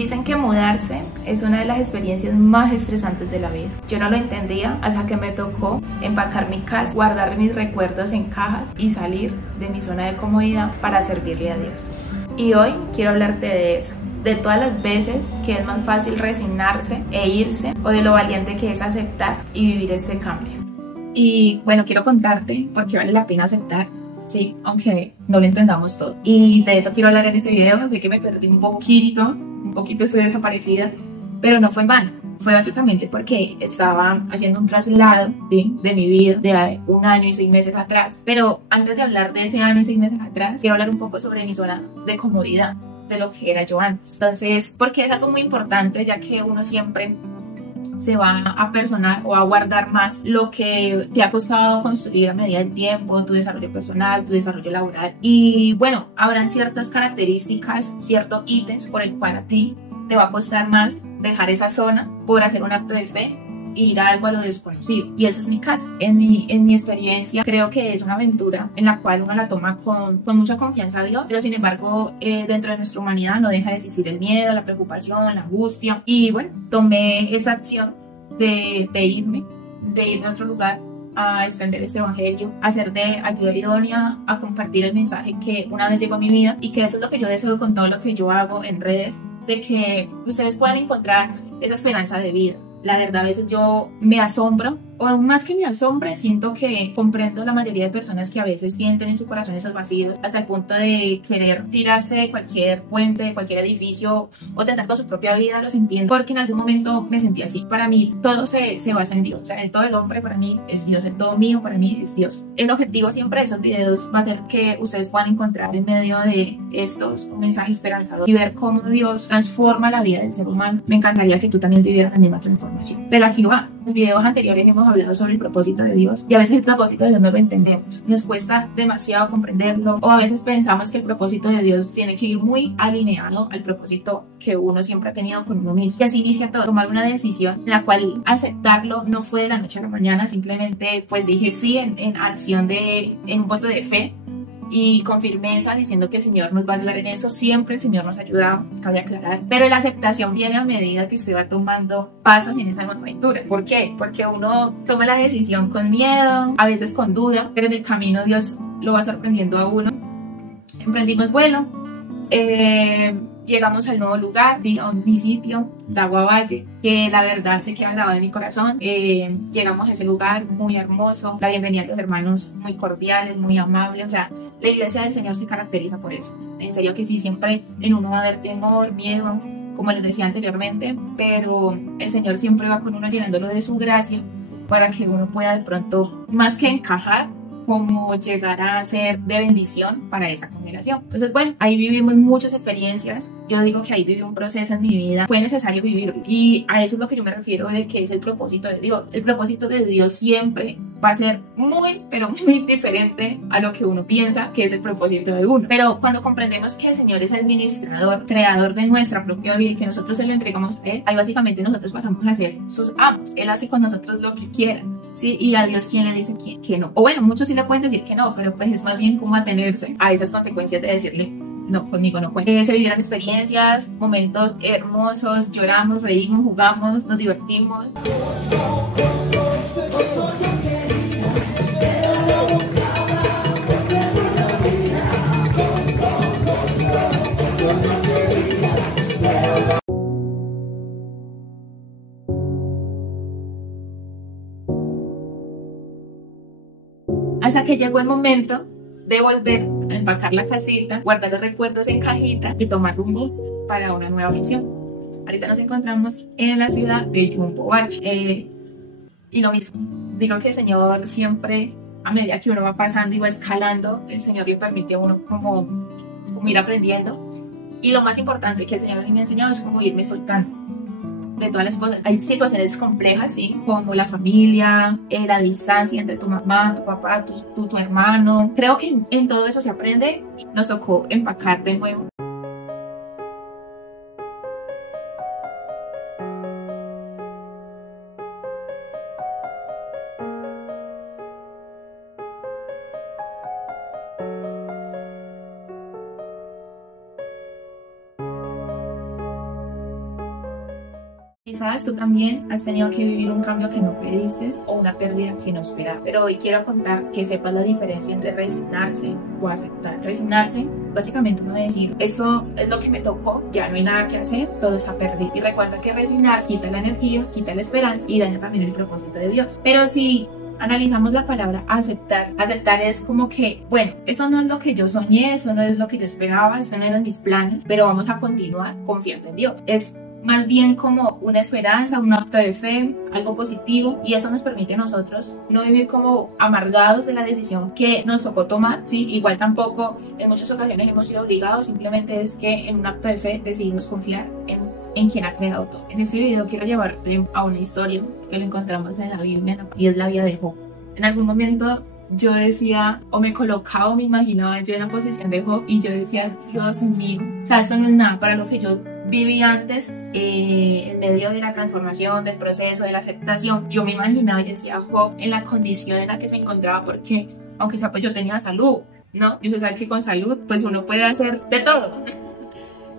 Dicen que mudarse es una de las experiencias más estresantes de la vida. Yo no lo entendía hasta que me tocó empacar mi casa, guardar mis recuerdos en cajas y salir de mi zona de comodidad para servirle a Dios. Y hoy quiero hablarte de eso, de todas las veces que es más fácil resignarse e irse, o de lo valiente que es aceptar y vivir este cambio. Y bueno, quiero contarte por qué vale la pena aceptar. Sí, aunque no lo entendamos todo. Y de eso quiero hablar en este video, de que me perdí un poquito estoy desaparecida, pero no fue en vano. Fue básicamente porque estaba haciendo un traslado de mi vida de 1 año y 6 meses atrás. Pero antes de hablar de ese año y 6 meses atrás, quiero hablar un poco sobre mi zona de comodidad, de lo que era yo antes. Entonces, porque es algo muy importante, ya que uno siempre se va a personar o a guardar más lo que te ha costado construir a medida del tiempo, tu desarrollo personal, tu desarrollo laboral. Y bueno, habrán ciertas características, ciertos ítems por el cual a ti te va a costar más dejar esa zona por hacer un acto de fe e ir a algo a lo desconocido. Y ese es mi caso. En mi experiencia, creo que es una aventura en la cual uno la toma con mucha confianza a Dios, pero sin embargo, dentro de nuestra humanidad no deja de existir el miedo, la preocupación, la angustia. Y bueno, tomé esa acción de irme a otro lugar, a extender este evangelio, a ser de ayuda idónea, a compartir el mensaje que una vez llegó a mi vida, y que eso es lo que yo deseo con todo lo que yo hago en redes, de que ustedes puedan encontrar esa esperanza de vida. La verdad, a veces yo me asombro, o más que me asombre, siento que comprendo la mayoría de personas que a veces sienten en su corazón esos vacíos hasta el punto de querer tirarse de cualquier puente, de cualquier edificio o tentar con su propia vida. Los entiendo, porque en algún momento me sentí así. Para mí todo se basa en Dios, o sea, el todo el hombre para mí es Dios, el todo mío para mí es Dios. El objetivo siempre de esos videos va a ser que ustedes puedan encontrar en medio de estos un mensaje esperanzador y ver cómo Dios transforma la vida del ser humano. Me encantaría que tú también tuvieras la misma transformación. Pero aquí va. En videos anteriores hemos hablado sobre el propósito de Dios, y a veces el propósito de Dios no lo entendemos, nos cuesta demasiado comprenderlo, o a veces pensamos que el propósito de Dios tiene que ir muy alineado al propósito que uno siempre ha tenido con uno mismo. Y así inicia todo, tomar una decisión en la cual aceptarlo no fue de la noche a la mañana, simplemente pues dije sí en acción en un voto de fe y con firmeza, diciendo que el Señor nos va a ayudar en eso. Siempre el Señor nos ha ayudado, cabe aclarar, pero la aceptación viene a medida que usted va tomando pasos en esa nueva aventura. ¿Por qué? Porque uno toma la decisión con miedo, a veces con duda, pero en el camino Dios lo va sorprendiendo a uno. Emprendimos vuelo, llegamos al nuevo lugar, a un municipio, Dagua Valle, que la verdad se queda grabado en mi corazón. Llegamos a ese lugar muy hermoso, la bienvenida de los hermanos muy cordiales, muy amables. O sea, la iglesia del Señor se caracteriza por eso. En serio que sí, siempre en uno va a haber temor, miedo, como les decía anteriormente, pero el Señor siempre va con uno llenándolo de su gracia para que uno pueda de pronto, más que encajar, como llegar a ser de bendición para esa congregación. Entonces, bueno, ahí vivimos muchas experiencias. Yo digo que ahí viví un proceso en mi vida, fue necesario vivirlo, y a eso es lo que yo me refiero de que es el propósito de Dios. El propósito de Dios siempre va a ser muy, pero muy diferente a lo que uno piensa que es el propósito de uno. Pero cuando comprendemos que el Señor es el administrador, creador de nuestra propia vida, y que nosotros se lo entregamos a Él, ahí básicamente nosotros pasamos a ser sus amos. Él hace con nosotros lo que quiera, ¿sí? Y a Dios, ¿quién le dice que no? O bueno, muchos sí le pueden decir que no, pero pues es más bien como atenerse a esas consecuencias de decirle no, conmigo no cuenta. Se vivieron experiencias, momentos hermosos, lloramos, reímos, jugamos, nos divertimos. Hasta que llegó el momento de volver a empacar la casita, guardar los recuerdos en cajita y tomar rumbo para una nueva misión. Ahorita nos encontramos en la ciudad de Yumbo Valle. Y lo mismo, digo que el Señor siempre, a medida que uno va pasando y va escalando, el Señor le permite a uno como ir aprendiendo. Y lo más importante que el Señor a mí me ha enseñado es como irme soltando de todas las cosas. Hay situaciones complejas, sí, como la familia, la distancia entre tu mamá, tu papá, tu hermano. Creo que en todo eso se aprende. Nos tocó empacar de nuevo. quizás tú también has tenido que vivir un cambio que no pediste o una pérdida que no esperabas. Pero hoy quiero contar que sepas la diferencia entre resignarse o aceptar. Resignarse, básicamente uno decir, esto es lo que me tocó, ya no hay nada que hacer, todo está perdido. Y recuerda que resignar quita la energía, quita la esperanza y daña también el propósito de Dios. Pero si analizamos la palabra aceptar, aceptar es como que, bueno, eso no es lo que yo soñé, eso no es lo que yo esperaba, eso no eran mis planes, pero vamos a continuar confiando en Dios. Es más bien como una esperanza, un acto de fe, algo positivo, y eso nos permite a nosotros no vivir como amargados de la decisión que nos tocó tomar, ¿sí? Igual tampoco en muchas ocasiones hemos sido obligados, simplemente es que en un acto de fe decidimos confiar en quien ha creado todo. En este video quiero llevarte a una historia que lo encontramos en la Biblia, ¿no? Y es la vida de Job. En algún momento yo decía, o me colocaba o me imaginaba yo en la posición de Job, y yo decía, Dios mío, o sea, esto no es nada para lo que yo viví antes, en medio de la transformación, del proceso, de la aceptación. Yo me imaginaba y decía, Job en la condición en la que se encontraba, porque aunque sea, pues yo tenía salud, ¿no? Y usted sabe que con salud pues uno puede hacer de todo.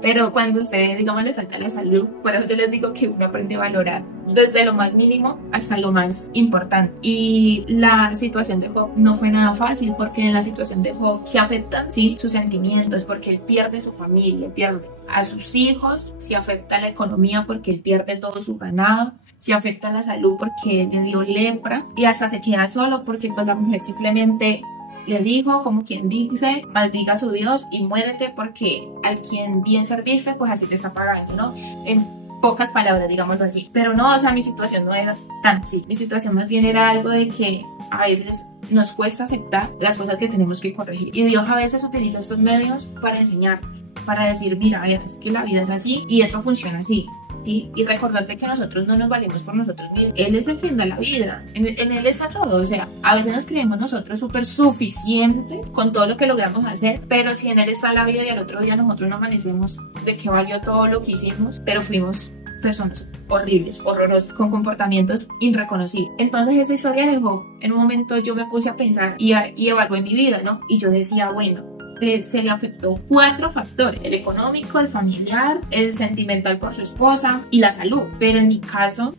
Pero cuando usted, digamos, le falta la salud, por eso yo les digo que uno aprende a valorar desde lo más mínimo hasta lo más importante. Y la situación de Job no fue nada fácil, porque en la situación de Job se afectan, sí, sus sentimientos, porque él pierde su familia, pierde a sus hijos, se afecta la economía porque él pierde todo su ganado, se afecta la salud porque le dio lepra, y hasta se queda solo porque pues la mujer simplemente le dijo, como quien dice, maldiga a su Dios y muérete, porque al quien bien serviste, pues así te está pagando, ¿no? En pocas palabras, digámoslo así. Pero no, o sea, mi situación no era tan así. Mi situación más bien era algo de que a veces nos cuesta aceptar las cosas que tenemos que corregir. Y Dios a veces utiliza estos medios para enseñar, para decir, mira, es que la vida es así y esto funciona así. ¿Sí? Y recordarte que nosotros no nos valemos por nosotros mismos. Él es el que da la vida, en Él está todo. O sea, a veces nos creemos nosotros súper suficientes con todo lo que logramos hacer, pero si en Él está la vida y al otro día nosotros nos amanecemos, ¿de qué valió todo lo que hicimos? Pero fuimos personas horribles, horrorosas, con comportamientos irreconocibles. Entonces esa historia de Job, en un momento yo me puse a pensar y evalué mi vida, ¿no? Y yo decía, bueno, se le afectó 4 factores: el económico, el familiar, el sentimental por su esposa y la salud. Pero en mi caso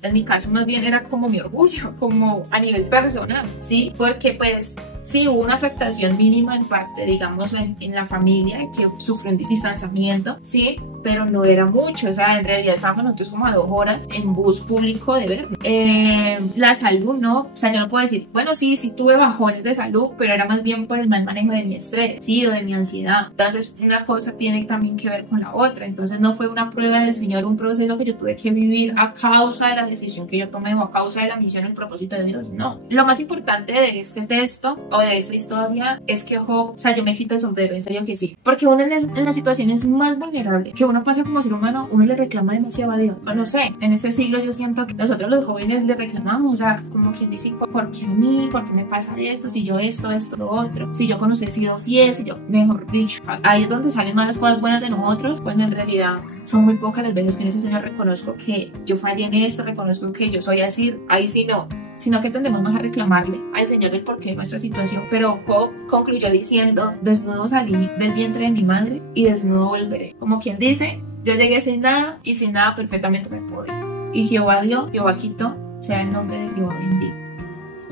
más bien era como mi orgullo, como a nivel personal, ¿sí? Porque pues sí hubo una afectación mínima en parte, digamos, en la familia, que sufrió un distanciamiento, sí, pero no era mucho. O sea, en realidad estábamos nosotros como a 2 horas en bus público de vernos. La salud no, o sea, yo no puedo decir, bueno, sí tuve bajones de salud, pero era más bien por el mal manejo de mi estrés, sí, o de mi ansiedad. Entonces una cosa tiene también que ver con la otra. Entonces no fue una prueba del Señor, un proceso que yo tuve que vivir a causa de la decisión que yo tomé o a causa de la misión, el propósito de Dios, no. Lo más importante de este texto o de esta historia es que Job, o sea, yo me quito el sombrero, en serio que sí, porque uno en las situaciones más vulnerables que uno pasa como ser humano, uno le reclama demasiado a Dios. No sé, en este siglo yo siento que nosotros los jóvenes le reclamamos, o sea, como quien dice, ¿por qué a mí? ¿Por qué me pasa esto? Si yo esto, lo otro, si yo no he sido fiel, si yo, mejor dicho, ahí es donde salen más las cosas buenas de nosotros, cuando en realidad son muy pocas las veces que en ese Señor reconozco que yo fallé en esto, reconozco que yo soy así, ahí sí no, sino que tendemos más a reclamarle al Señor el porqué de nuestra situación. Pero Job concluyó diciendo, desnudo salí del vientre de mi madre y desnudo volveré. Como quien dice, yo llegué sin nada y sin nada perfectamente me puedo ir. Y Jehová dio, Jehová quitó, sea el nombre de Jehová bendito.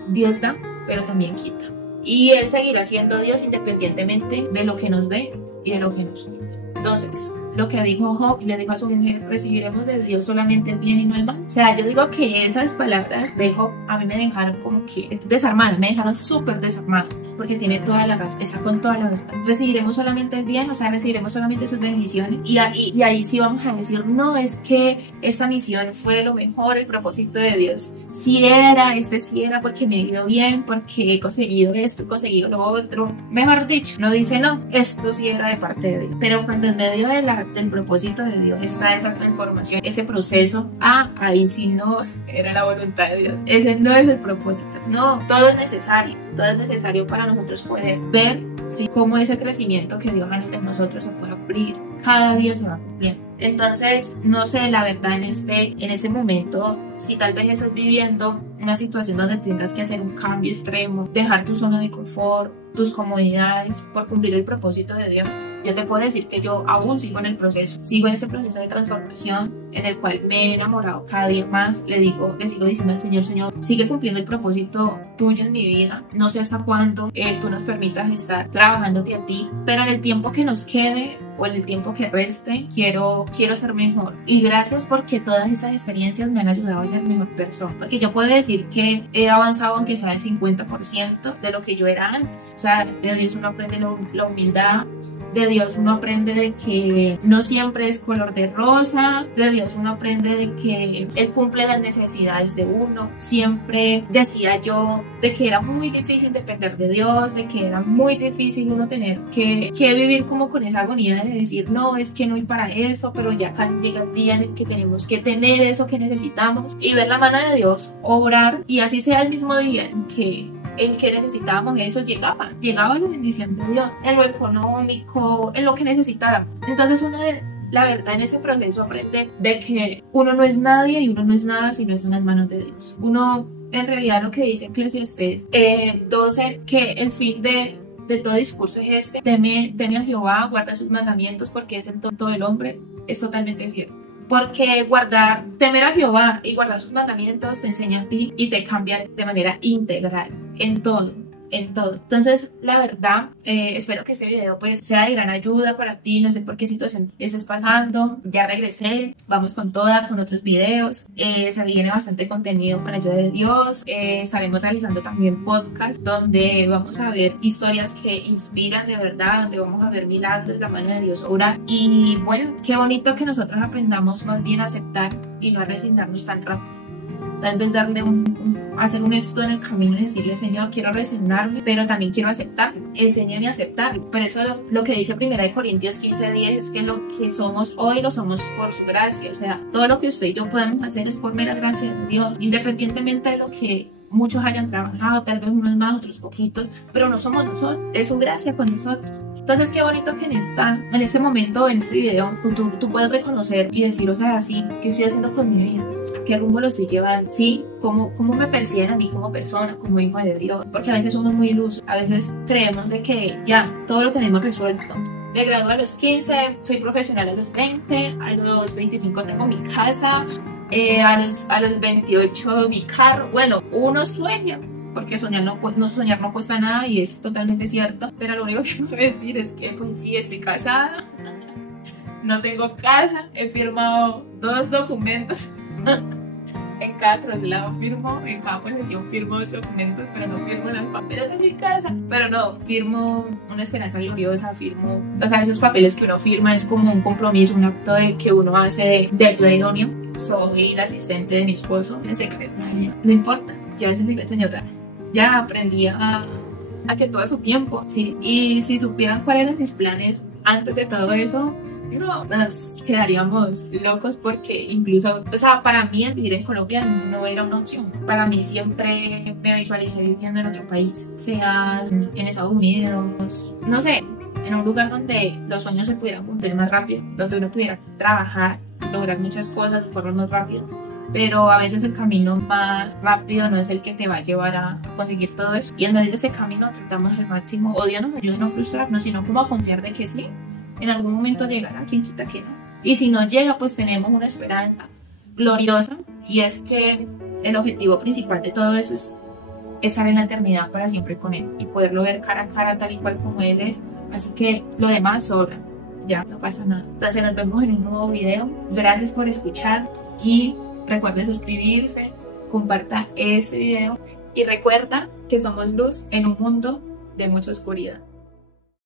Dios da, pero también quita. Y Él seguirá siendo Dios independientemente de lo que nos dé y de lo que nos quite. Entonces, lo que dijo Job, le dijo a su mujer, recibiremos de Dios solamente el bien y no el mal. O sea, yo digo que esas palabras de Job a mí me dejaron como que desarmada, me dejaron súper desarmada, porque tiene toda la razón, está con toda la verdad. Recibiremos solamente el bien, o sea, recibiremos solamente sus bendiciones, y ahí sí vamos a decir, no, es que esta misión fue lo mejor, el propósito de Dios sí era porque me ha ido bien, porque he conseguido esto, he conseguido lo otro. Mejor dicho, no dice, no, esto sí era de parte de Dios. Pero cuando en medio del propósito de Dios está esa transformación, ese proceso, ahí sí no era la voluntad de Dios, ese no es el propósito. No, todo es necesario para nosotros poder ver, sí, cómo ese crecimiento que Dios anhela en nosotros se puede abrir cada día se va cumpliendo. Entonces, no sé, la verdad, en este momento, si tal vez estás viviendo una situación donde tengas que hacer un cambio extremo, dejar tu zona de confort, tus comodidades por cumplir el propósito de Dios, yo te puedo decir que yo aún sigo en el proceso, sigo en ese proceso de transformación en el cual me he enamorado cada día más. Le sigo diciendo al Señor, Señor, sigue cumpliendo el propósito tuyo en mi vida. No sé hasta cuándo tú nos permitas estar trabajando a ti, pero en el tiempo que nos quede o en el tiempo que reste, quiero ser mejor. Y gracias porque todas esas experiencias me han ayudado a ser mejor persona. Porque yo puedo decir que he avanzado aunque sea el 50% de lo que yo era antes. O sea, de Dios uno aprende la humildad. De Dios uno aprende de que no siempre es color de rosa. De Dios uno aprende de que Él cumple las necesidades de uno. Siempre decía yo de que era muy difícil depender de Dios, de que era muy difícil uno tener que vivir como con esa agonía de decir, no, es que no hay para eso, pero ya casi llega el día en el que tenemos que tener eso que necesitamos y ver la mano de Dios obrar, y así sea el mismo día en que necesitábamos eso, llegaba la bendición de Dios, en lo económico, en lo que necesitáramos. Entonces uno, la verdad, en ese proceso aprende de que uno no es nadie y uno no es nada si no está en las manos de Dios. Uno, en realidad, lo que dice Eclesiastés 12, que el fin de todo discurso es teme a Jehová, guarda sus mandamientos, porque es el tonto del hombre. Es totalmente cierto. Porque temer a Jehová y guardar sus mandamientos te enseña a ti y te cambia de manera integral en todo. Entonces, la verdad, espero que este video pues sea de gran ayuda para ti. No sé por qué situación estés pasando. Ya regresé, vamos con otros videos. Se viene bastante contenido con la ayuda de Dios. Estaremos realizando también podcast donde vamos a ver historias que inspiran de verdad, donde vamos a ver milagros, la mano de Dios obrar. Y bueno, qué bonito que nosotros aprendamos más bien a aceptar y no a resignarnos tan rápido. Tal vez hacer un esto en el camino y decirle, Señor, quiero resignarme, pero también quiero aceptarlo. Enséñame a aceptarlo. Por eso lo que dice 1 Corintios 15:10 es que lo que somos hoy lo somos por su gracia. O sea, todo lo que usted y yo podemos hacer es por mera gracia de Dios, independientemente de lo que muchos hayan trabajado, tal vez unos más, otros poquitos, pero no somos nosotros, es su gracia con nosotros. Entonces, qué bonito que en este momento, en este video, tú puedes reconocer y decir, o sea, sí, ¿qué estoy haciendo con mi vida? ¿Qué rumbo lo estoy llevando? Sí, ¿cómo me perciben a mí como persona, como hijo de Dios? Porque a veces somos muy ilusos, a veces creemos de que ya, todo lo tenemos resuelto. Me gradué a los 15, soy profesional a los 20, a los 25 tengo mi casa, a los 28 mi carro. Bueno, uno sueña, porque soñar no cuesta nada y es totalmente cierto, pero lo único que puedo decir es que pues sí, estoy casada, no tengo casa, he firmado 2 documentos. En cada traslado firmo, en cada posesión firmo 2 documentos, pero no firmo los papeles de mi casa. Pero no, firmo una esperanza gloriosa, firmo, o sea, esos papeles que uno firma es como un compromiso, un acto que uno hace de ayuda idónea. Soy la asistente de mi esposo, la secretaria, no importa, ya se diga, señora, ya aprendí a que todo a su tiempo, ¿sí? Y si supieran cuáles eran mis planes antes de todo eso, no, nos quedaríamos locos, porque incluso, o sea, para mí el vivir en Colombia no era una opción. Para mí siempre me visualicé viviendo en otro país, sea en Estados Unidos, no sé, en un lugar donde los sueños se pudieran cumplir más rápido, donde uno pudiera trabajar, lograr muchas cosas de forma más rápida. Pero a veces el camino más rápido no es el que te va a llevar a conseguir todo eso. Y en medio de ese camino tratamos al máximo, o Dios nos ayude a no frustrarnos, sino como a confiar de que sí, en algún momento llegará, quien quita que no. Y si no llega, pues tenemos una esperanza gloriosa, y es que el objetivo principal de todo eso es estar en la eternidad para siempre con Él y poderlo ver cara a cara tal y cual como Él es. Así que lo demás sobra, ya no pasa nada. Entonces nos vemos en un nuevo video. Gracias por escuchar y recuerde suscribirse, comparta este video y recuerda que somos luz en un mundo de mucha oscuridad.